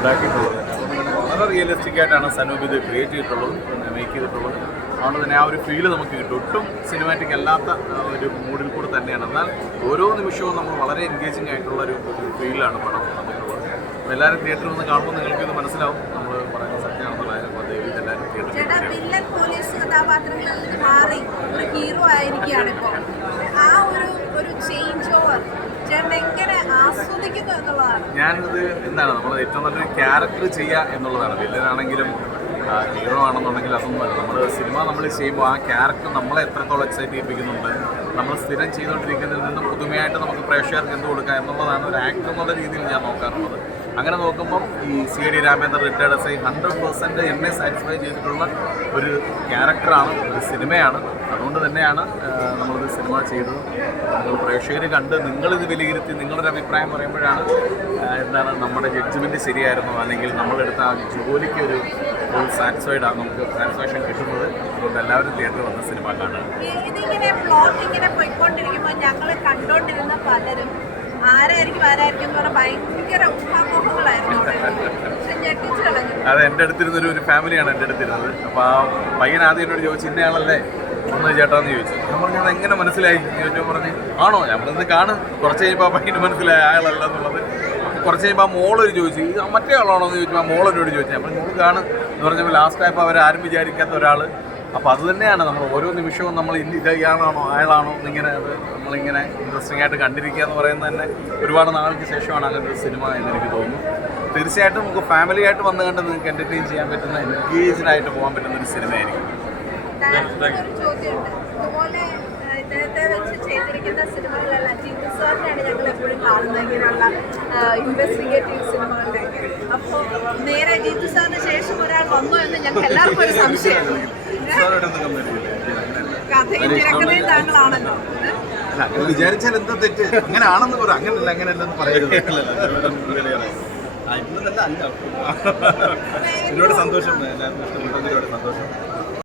ഉണ്ടാക്കിയിട്ടുള്ളത്. വളരെ റിയലിസ്റ്റിക് ആയിട്ടാണ് സനൂപ് ഇത് ക്രിയേറ്റ് ചെയ്തിട്ടുള്ളത് മേക്ക് ചെയ്തിട്ടുള്ളത്. അതുകൊണ്ട് തന്നെ ആ ഒരു ഫീൽ നമുക്ക് കിട്ടും. ഒട്ടും സിനിമാറ്റിക് അല്ലാത്ത ഒരു മൂഡിൽ കൂടെ തന്നെയാണ്. എന്നാൽ ഓരോ നിമിഷവും നമ്മൾ വളരെ എൻഗേജിങ് ആയിട്ടുള്ള ഒരു ഫീലാണ് പടം വന്നിട്ടുള്ളത്. അപ്പോൾ എല്ലാവരും തിയേറ്ററിൽ നിന്ന് കാണുമ്പോൾ നിങ്ങൾക്ക് ഇത് മനസ്സിലാവും. നമ്മൾ പറയുന്ന സത്യമാണെന്നുള്ള എല്ലാവരും തിയേറ്ററിൽ വില്ലൻ പോലീസ് കഥാപാത്രങ്ങളിൽ നിന്ന് മാറി ഒരു ഹീറോ ആയിരിക്കുകയാണ് ഇപ്പോൾ ആ ഒരു ഒരു ചേഞ്ച് ഓവർ ചേട്ടൻ എങ്ങനെ ആസ്വദിക്കുന്നു എന്നുള്ളതാണ് ഞാനിത് എന്താണ് നമ്മൾ ഏറ്റവും നല്ലൊരു ക്യാരക്ടർ ചെയ്യുക എന്നുള്ളതാണ്. വില്ലനാണെങ്കിലും ഹീറോ ആണെന്നുണ്ടെങ്കിൽ അതൊന്നും അല്ല. നമ്മൾ സിനിമ നമ്മൾ ചെയ്യുമ്പോൾ ആ ക്യാരക്ടർ നമ്മളെ എത്രത്തോളം എക്സൈറ്റ് ചെയ്യിപ്പിക്കുന്നുണ്ട് നമ്മൾ സ്ഥിരം ചെയ്തുകൊണ്ടിരിക്കുന്നതിൽ നിന്നും പുതുമയായിട്ട് നമുക്ക് പ്രേക്ഷകർക്ക് എന്ത് കൊടുക്കുക എന്നുള്ളതാണ് ഒരു ആക്ടർ എന്നുള്ള രീതിയിൽ ഞാൻ നോക്കാറുള്ളത്. അങ്ങനെ നോക്കുമ്പം ഈ C D Ramendran retired S I hundred percent എന്നെ സാറ്റിസ്ഫൈ ചെയ്തിട്ടുള്ള ഒരു ക്യാരക്ടറാണ് ഒരു സിനിമയാണ്. അതുകൊണ്ട് തന്നെയാണ് നമ്മളിത് സിനിമ ചെയ്തത്. നിങ്ങൾ പ്രേക്ഷകർ കണ്ട് നിങ്ങളിത് വിലയിരുത്തി നിങ്ങളുടെ അഭിപ്രായം പറയുമ്പോഴാണ് എന്താണ് നമ്മുടെ ജഡ്ജ്മെന്റ് ശരിയായിരുന്നോ? അല്ലെങ്കിൽ നമ്മളെടുത്ത ആ ജോലിക്ക് ഒരു സാറ്റിസ്ഫൈഡ് ആണ് നമുക്ക് സാറ്റിസ്ഫാക്ഷൻ കിട്ടുന്നത് അതുകൊണ്ട് എല്ലാവരും തിയേറ്ററിൽ വന്ന സിനിമ കാണുക. ഇതിങ്ങനെ പോയിക്കൊണ്ടിരിക്കുമ്പോൾ ഞങ്ങൾ കണ്ടോണ്ടിരുന്ന പലരും ആരായിരിക്കും ആരായിരിക്കും എന്ന് ഭയങ്കര അത് എന്റെ അടുത്തിരുന്നൊരു ഒരു ഫാമിലിയാണ് എന്റെ അടുത്തിരുന്നത്. അപ്പോൾ ആ പയ്യൻ ആദ്യം എന്നോട് ചോദിച്ചു ഇന്നയാളല്ലേ? ഒന്ന് ചേട്ടാന്ന് ചോദിച്ചു. ഞാൻ പറഞ്ഞു എങ്ങനെ മനസ്സിലായി? ചോദിച്ചു പറഞ്ഞു ആണോ? ഞാൻ പറഞ്ഞത് കാണും. കുറച്ച് കഴിയുമ്പോൾ ആ പയ്യന് മനസ്സിലായി അയാളല്ല എന്നുള്ളത്. കുറച്ച് കഴിയുമ്പോൾ ആ മോളൊരു ചോദിച്ചു ഇത് മറ്റേ ആളാണോ? എന്ന് ചോദിച്ചു ആ മോളെന്നോട് ചോദിച്ചു. ഞാൻ മോൾ കാണും. എന്ന് പറഞ്ഞപ്പോൾ ലാസ്റ്റ് ആയപ്പോൾ അവർ ആരും വിചാരിക്കാത്ത ഒരാൾ അപ്പോൾ അത് തന്നെയാണ് നമ്മൾ ഓരോ നിമിഷവും നമ്മൾ ഇത് ഇയാളാണോ അയാളാണോ എന്നിങ്ങനെ അത് നമ്മളിങ്ങനെ ഇൻട്രസ്റ്റിംഗ് ആയിട്ട് കണ്ടിരിക്കുക എന്ന് പറയുന്നത് തന്നെ ഒരുപാട് നാൾക്ക് ശേഷമാണ് അങ്ങനെ ഒരു സിനിമ എന്ന് എനിക്ക് തോന്നുന്നു. തീർച്ചയായിട്ടും നമുക്ക് ഫാമിലി ആയിട്ട് വന്നു കണ്ട് നിങ്ങൾക്ക് എന്റർടൈൻ ചെയ്യാൻ പറ്റുന്ന എൻഗേജ്ഡ് ആയിട്ട് പോകാൻ പറ്റുന്ന ഒരു സിനിമയായിരിക്കും. സാറിനെയാണ് ഞങ്ങൾ എപ്പോഴും ഇൻവെസ്റ്റിഗേറ്റീവ് സിനിമകളിലൊക്കെ അപ്പോൾ നേരെ ജിത്തു സാറിന് ശേഷം ഒരാൾ വന്നോ എന്ന് ഞങ്ങൾക്ക് എല്ലാവർക്കും ഒരു സംശയമാണ് കഥയും തിരക്കഥയും താങ്കളാണല്ലോ. അങ്ങനെ വിചാരിച്ചാൽ എന്താ തെറ്റ്. അങ്ങനെ ആണെന്ന് പറ അങ്ങനല്ല അങ്ങനെയല്ലെന്ന് പറയരുത്. ഒരുപാട് സന്തോഷം എല്ലാവർക്കും ഇഷ്ടപ്പെട്ടതിൽ ഒരുപാട് സന്തോഷം.